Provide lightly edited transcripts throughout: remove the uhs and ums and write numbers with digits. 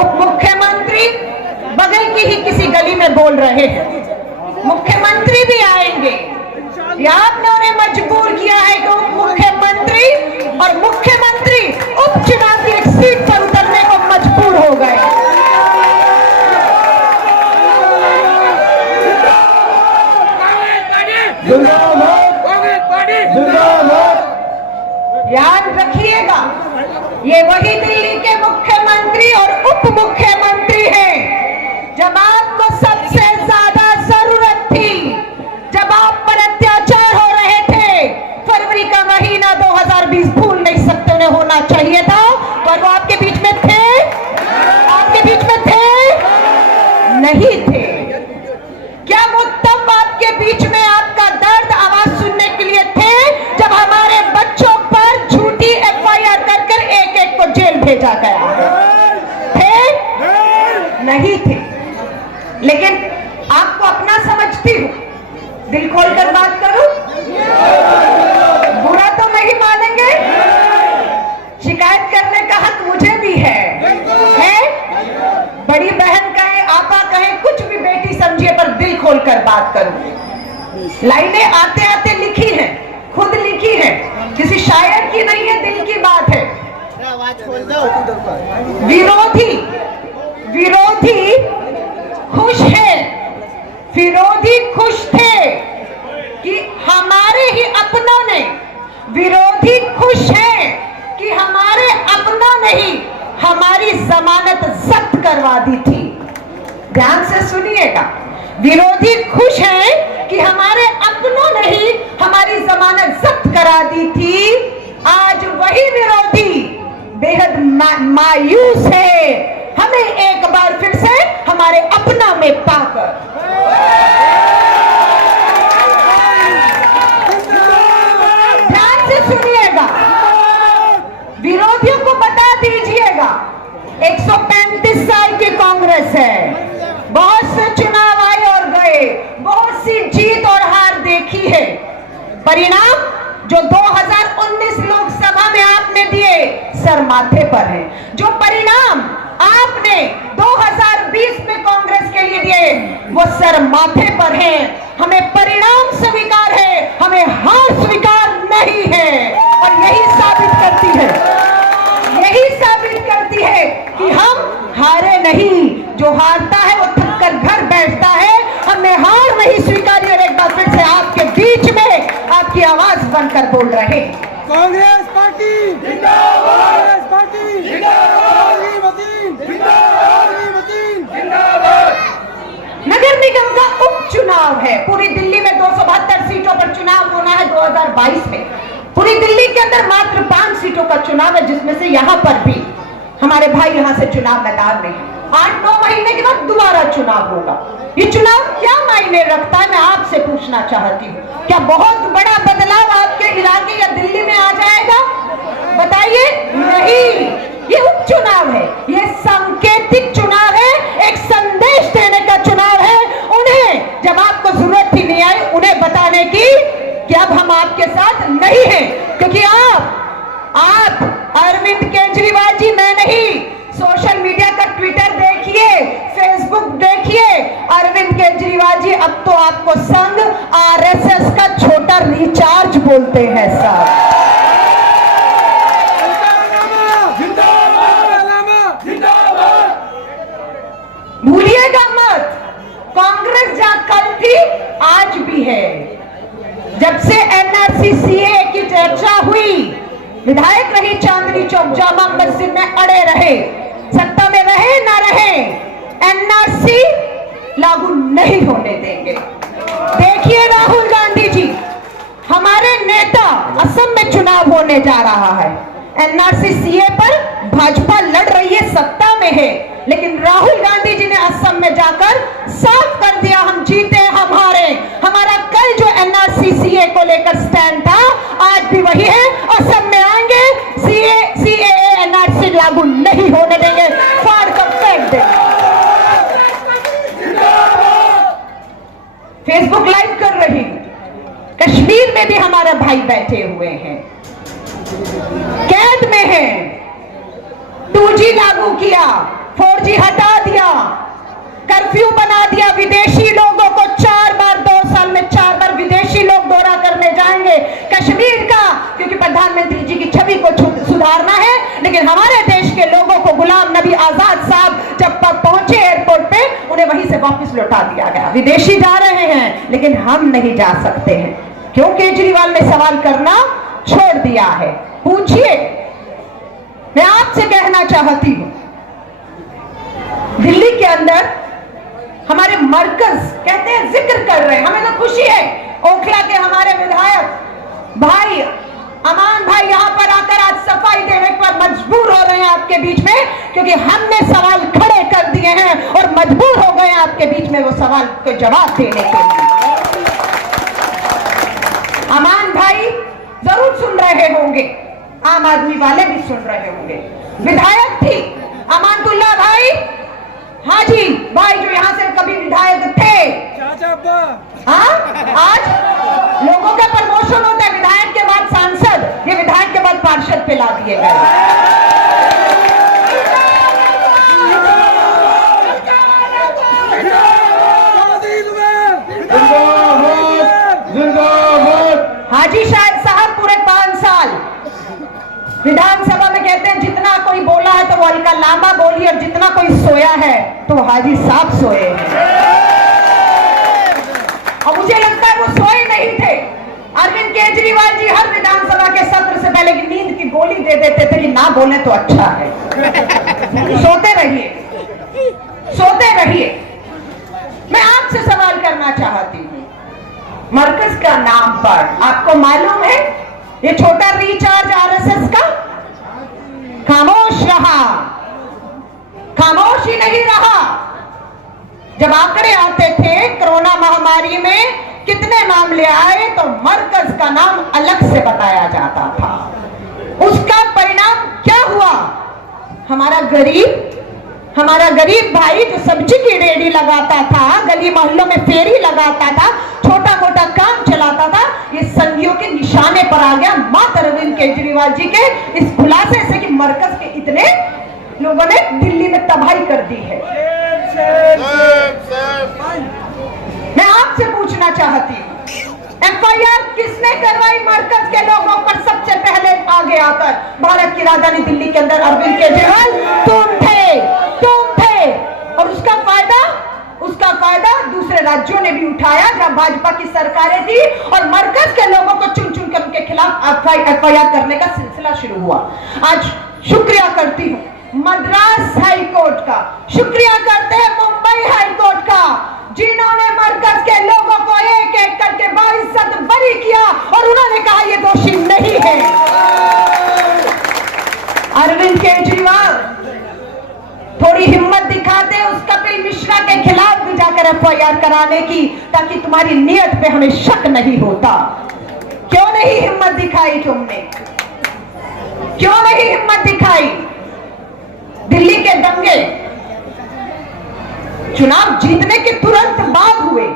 उप मुख्यमंत्री बगल की ही किसी गली में बोल रहे हैं मुख्यमंत्री भी आएंगे। या आपने उन्हें मजबूर किया है कि उप मुख्यमंत्री और मुख्यमंत्री उपचुनाव की एक सीट पर उतरने को मजबूर हो गए। याद रखिएगा, ये वही दिल्ली के मुख्यमंत्री और उप मुख्यमंत्री हैं जब आपको सबसे ज्यादा जरूरत थी, जब आप पर अत्याचार हो रहे थे। फरवरी का महीना 2020 भूल नहीं सकते, उन्हें होना चाहिए था, पर वो आपके बीच में थे? आपके बीच में थे? नहीं थे। क्या वो तब आपके बीच में आपका दर्द आवाज सुनने के लिए थे जब हमारे बच्चों पर झूठी FIR कर एक एक को जेल भेजा गया? थे? नहीं थे। लेकिन आपको अपना समझती हूं, दिल खोलकर बात करूं, बुरा तो नहीं मानेंगे? शिकायत करने का हक मुझे भी है? बड़ी बहन कहें, आपा कहें, कुछ भी बेटी समझिए, पर दिल खोलकर बात करूं। लाइनें आते आते लिखी हैं, खुद लिखी हैं, किसी शायर की नहीं है, दिल की बात है। विरोधी खुश है, विरोधी खुश थे कि हमारे ही अपनों ने, विरोधी खुश है कि हमारे अपनों ने ही हमारी जमानत जब्त करवा दी थी। ध्यान से सुनिएगा, विरोधी खुश है कि हमारे अपनों ने ही हमारी जमानत जब्त करा दी थी। आज वही विरोधी बेहद मायूस है हमें एक बार फिर से हमारे अपना में पाकर। ध्यान से सुनिएगा, विरोधियों को बता दीजिएगा, 135 साल की कांग्रेस है, बहुत से चुनाव आए और गए, बहुत सी जीत और हार देखी है। परिणाम जो 2019 लोकसभा में आपने दिए, सर माथे पर है। जो परिणाम आपने 2020 में कांग्रेस के लिए दिए, वो सर माथे पर है। हमें परिणाम स्वीकार है, हमें हार स्वीकार नहीं है। और यही साबित करती है कि हम हारे नहीं। जो हारता है वो थक कर घर बैठता है। हमने हार नहीं स्वीकारी और एक बार फिर से आपके बीच में आपकी आवाज बनकर बोल रहे। कांग्रेस पार्टी जिंदाबाद, कांग्रेस पार्टी जिंदाबाद, जिंदाबाद। नगर निगम का उपचुनाव है। पूरी दिल्ली में 272 सीटों पर चुनाव होना है 2022 में। पूरी दिल्ली के अंदर मात्र 5 सीटों का चुनाव है, जिसमें से यहां पर भी हमारे भाई यहां से चुनाव मैदान में है। 8-9 महीने के बाद दोबारा चुनाव होगा। ये चुनाव क्या मायने रखता है, मैं आपसे पूछना चाहती हूँ। क्या बहुत बड़ा बदलाव आपके इलाके या दिल्ली में आ जाएगा? बताइए। नहीं, ये उपचुनाव है, ये सांकेतिक चुनाव है, एक संदेश देने का चुनाव है। उन्हें जब आपको जरूरत ही नहीं आई, उन्हें बताने की कि अब हम आपके साथ नहीं हैं। क्योंकि आप अरविंद केजरीवाल जी, मैं नहीं, सोशल मीडिया का ट्विटर देखिए, फेसबुक देखिए, अरविंद केजरीवाल जी अब तो आपको संघ RSS का छोटा रिचार्ज बोलते हैं सर। भूलिएगा मत, कांग्रेस जहां कल थी आज भी है। जब से NRC CA की चर्चा हुई, विधायक रही चांदनी चौक जामा मस्जिद में अड़े रहे, सत्ता में रहे ना रहे, NRC लागू नहीं होने देंगे। देखिए राहुल गांधी जी, हमारे नेता, असम में चुनाव होने जा रहा है, NRC CA पर भाजपा लड़ रही है, सत्ता में है, लेकिन राहुल गांधी जी ने असम में जाकर साफ कर दिया, हम जीते हम हारे। हमारा कल जो NRC CA को लेकर स्टैंड था, आज भी वही है। असम में आएंगे, CAA NRC लागू नहीं होने देंगे, फाड़ कर फेंक देंगे। फेसबुक लाइव कर रही, कश्मीर में भी हमारे भाई बैठे हुए हैं, कैद में हैं। 2G लागू किया, 4G विदेशी लोगों को 4 बार 2 साल में 4 बार विदेशी लोग दौरा करने जाएंगे कश्मीर का, क्योंकि प्रधानमंत्री जी की छवि को सुधारना है। लेकिन हमारे देश के लोगों को गुलाम नबी आजाद साहब जब पहुंचे एयरपोर्ट पे, उन्हें वहीं से वापस लौटा दिया गया। विदेशी जा रहे हैं लेकिन हम नहीं जा सकते हैं। क्यों केजरीवाल ने सवाल करना छोड़ दिया है? पूछिए। मैं आपसे कहना चाहती हूं, दिल्ली के अंदर हमारे मरकज कहते हैं, जिक्र कर रहे हैं, हमें तो खुशी है। ओखला के हमारे विधायक भाई अमान भाई यहां पर आकर आज सफाई देने पर मजबूर हो रहे हैं आपके बीच में, क्योंकि हमने सवाल खड़े कर दिए हैं और मजबूर हो गए हैं आपके बीच में वो सवाल को जवाब देने के लिए। अमान भाई जरूर सुन रहे होंगे, आम आदमी वाले भी सुन रहे होंगे। विधायक थी अमानतुल्लाह भाई, हाँ जी भाई, जो यहाँ से कभी विधायक थे। हाँ, आज लोगों का प्रमोशन होता है, विधायक के बाद सांसद, ये विधायक के बाद पार्षद पे ला दिए गए। हाजी शाहिद साहब पूरे 5 साल विधानसभा में कहते हैं, जितना कोई बोला है तो वो अलका लांबा बोली, और जितना कोई सोया है तो हाजी साहब सोए हैं। और मुझे लगता है वो सोए नहीं थे। अरविंद केजरीवाल जी हर विधानसभा के सत्र से पहले की नींद की गोली दे देते थे कि ना बोले तो अच्छा है। सोते रहिए, सोते रहिए। मैं आपसे सवाल करना चाहती हूँ, मरकज का नाम पर आपको मालूम है ये छोटा रिचार्ज आरएसएस का खामोश रहा, खामोश ही नहीं रहा। जब आंकड़े आते थे कोरोना महामारी में कितने मामले आए तो मरकज का नाम अलग से बताया जाता था। उसका परिणाम क्या हुआ? हमारा गरीब भाई जो सब्जी की रेडी लगाता था, गली मोहल्लों में फेरी लगाता था, छोटा मोटा काम चलाता था, ये संगियों के निशाने पर आ गया मात्र अरविंद केजरीवाल जी के इस खुलासे से कि मरकज के इतने लोगों ने दिल्ली में तबाही कर दी है। मैं आपसे पूछना चाहती हूँ, एफआईआर किसने करवाई मरकज के लोगों पर सबसे पहले आगे आकर? भारत की राजधानी दिल्ली के अंदर अरविंद केजरीवाल तुम थे। और उसका फायदा दूसरे राज्यों ने भी उठाया जहां भाजपा की सरकारें थी, और मरकज के लोगों को चुन चुन कर उनके खिलाफ एफआईआर करने का सिलसिला शुरू हुआ। आज शुक्रिया करती हूं मद्रास हाई कोर्ट का, शुक्रिया करते हैं मुंबई हाई कोर्ट का, जिन्होंने मरकज के लोगों को एक एक करके 22 बरी किया और उन्होंने कहा ये दोषी नहीं है। अरविंद केजरीवाल थोड़ी हिम्मत दिखाते उस कपिल मिश्रा के खिलाफ भी जाकर एफआईआर कराने की, ताकि तुम्हारी नियत पे हमें शक नहीं होता। क्यों नहीं हिम्मत दिखाई तुमने? क्यों नहीं हिम्मत दिखाई? दिल्ली के दंगे चुनाव जीतने के तुरंत बाद हुए।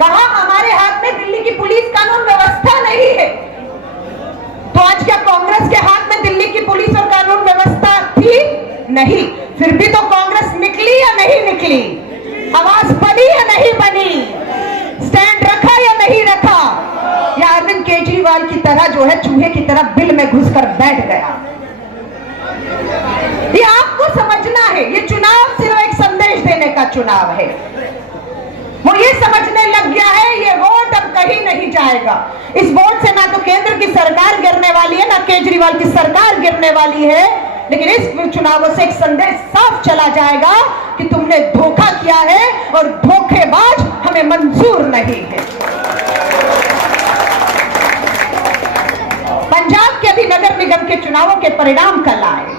कहा हमारे हाथ में दिल्ली की पुलिस कानून व्यवस्था नहीं है। तो आज क्या कांग्रेस के हाथ में दिल्ली की पुलिस और कानून व्यवस्था थी? नहीं। फिर भी तो कांग्रेस निकली या नहीं निकली? आवाज बनी या नहीं बनी? स्टैंड रखा या नहीं रखा? या अरविंद केजरीवाल की तरह जो है चूहे की तरह बिल में घुसकर बैठ गया? ये आपको समझना है, ये चुनाव सिर्फ एक संदेश देने का चुनाव है। वो ये समझने लग गया है ये वोट अब कहीं नहीं जाएगा। इस वोट से ना तो केंद्र की सरकार गिरने वाली है, ना केजरीवाल की सरकार गिरने वाली है, लेकिन इस चुनावों से एक संदेश साफ चला जाएगा कि तुमने धोखा किया है और धोखेबाज हमें मंजूर नहीं है। पंजाब के अभी नगर निगम के चुनावों के परिणाम कल आए।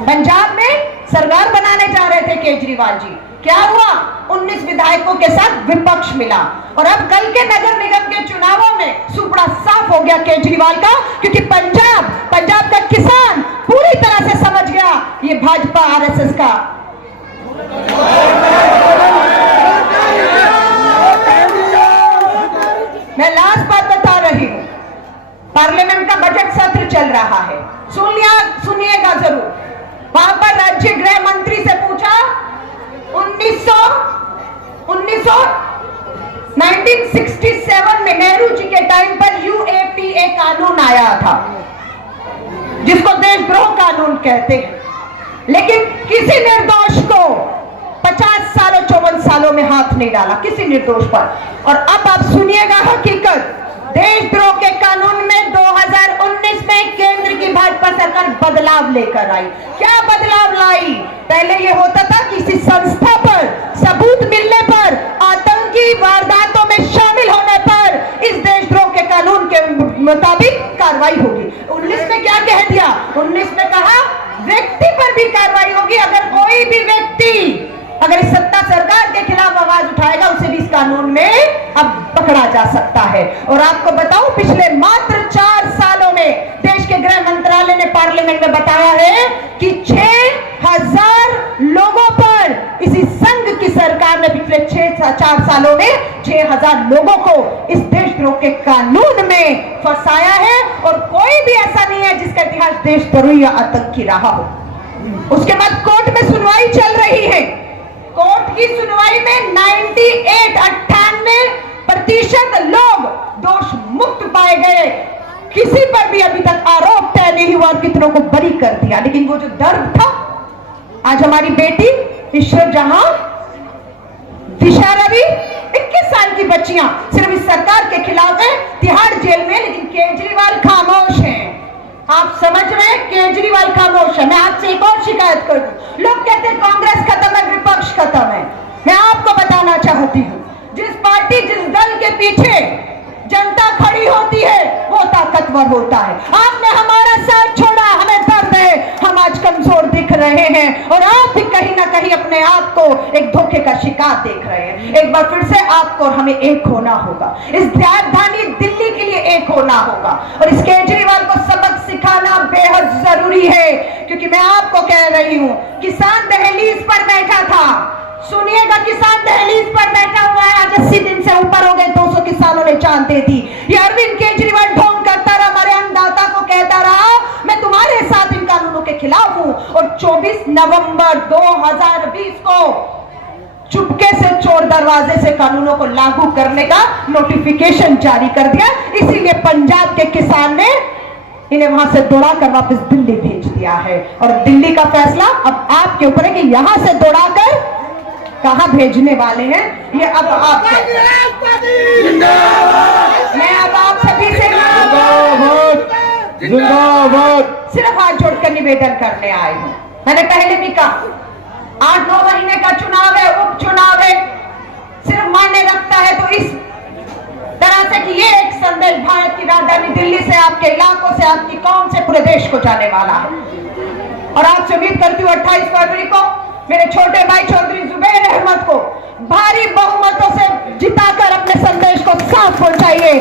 पंजाब में सरकार बनाने जा रहे थे केजरीवाल जी, क्या हुआ? 19 विधायकों के साथ विपक्ष मिला, और अब कल के नगर निगम के चुनावों में सुपड़ा साफ हो गया केजरीवाल का, क्योंकि पंजाब का किसान पूरी तरह से समझ गया ये भाजपा आरएसएस का। मैं लास्ट बात बता रही हूं, पार्लियामेंट का बजट सत्र चल रहा है, सुनिएगा जरूर। वहां पर राज्य गृह मंत्री से पूछा आया था, जिसको देशद्रोह कानून कहते हैं, लेकिन किसी निर्दोष को 50 सालों 54 सालों में हाथ नहीं डाला, किसी निर्दोष पर। और अब आप सुनिएगा हकीकत, देशद्रोह के कानून में 2019 में केंद्र की भाजपा सरकार बदलाव लेकर आई। क्या बदलाव लाई? पहले यह होता था किसी संस्था पर सबूत मिलने पर, आतंकी वारदातों में शामिल होने पर इस देशद्रोह के कानून के मुताबिक कार्रवाई होगी। 19 में क्या कह दिया? 19 में कहा व्यक्ति पर भी कार्रवाई होगी। अगर कोई भी व्यक्ति अगर इस सत्ता सरकार के खिलाफ आवाज उठाएगा, उसे भी इस कानून में अब पकड़ा जा सकता है। और आपको बताऊं, पिछले मात्र 4 सालों में देश के गृह मंत्रालय ने पार्लियामेंट में बताया है कि 6000 लोगों पर इसी संघ की सरकार ने पिछले 4 सालों में 6000 लोगों को इस देशद्रोह के कानून में फंसाया है। और कोई भी ऐसा नहीं है जिसका इतिहास देशद्रोही या आतंकी रहा हो। उसके बाद कोर्ट में सुनवाई चल रही है। कोर्ट की सुनवाई में 98% लोग दोष मुक्त पाए गए। किसी पर भी अभी तक आरोप तय नहीं हुआ और कितनों को बरी कर दिया। लेकिन वो जो दर्द था, आज हमारी बेटी ईश्वर जहां, दिशा रवि, 21 साल की बच्चियां सिर्फ इस सरकार के खिलाफ है, तिहाड़ जेल में, लेकिन केजरीवाल खामोश हैं। आप समझ रहे हैं, केजरीवाल खामोश है। मैं आपसे एक और शिकायत कर दूं, लोग कहते हैं कांग्रेस खत्म है, विपक्ष खत्म है। मैं आपको बताना चाहती हूं, जिस पार्टी जिस दल के पीछे जनता खड़ी होती है वो ताकतवर होता है। आपने हमारा साथ छोड़ा, हमें दर्द है, हम आज कमजोर दिख रहे हैं और आप भी कहीं ना कहीं अपने आप को एक धोखे का शिकार देख रहे हैं। एक बार फिर से आपको और हमें एक होना होगा, इस राजधानी दिल्ली के लिए एक होना होगा और इस केजरीवाल को सबक सिखाना बेहद जरूरी है। क्योंकि मैं आपको कह रही हूं, किसान दहलीज पर बैठा था, सुनिएगा, किसान दहलीज पर बैठा हुआ है, आज 80 दिन से ऊपर हो गए, 200 किसानों ने जान दे दी। ये अरविंद केजरीवाल ढोंग करता रहा, हमारे अन्नदाता को कहता रहा मैं तुम्हारे साथ इन कानूनों के खिलाफ हूं। और 24 नवंबर 2020 को चुपके से चोर दरवाजे से कानूनों को लागू करने का नोटिफिकेशन जारी कर दिया। इसीलिए पंजाब के किसान ने इन्हें वहां से दौड़ाकर वापस दिल्ली भेज दिया है। और दिल्ली का फैसला अब आपके ऊपर है कि यहां से दौड़ाकर कहां भेजने वाले हैं, ये अब आप। मैं अब आप सभी से सिर्फ हाथ जोड़कर निवेदन करने आई हूं। मैंने पहले भी कहा, 8-9 महीने का चुनाव है, उपचुनाव है, सिर्फ मान्य रखता है तो इस तरह से कि ये एक संदेश भारत की राजधानी दिल्ली से, आपके इलाकों से, आपकी कौम से पूरे देश को जाने वाला है। और आपसे उम्मीद करती हूँ 28 फरवरी को मेरे छोटे भाई चौधरी जुबैर अहमद को भारी बहुमतों से जिताकर अपने संदेश को साफ पहुंचाइए।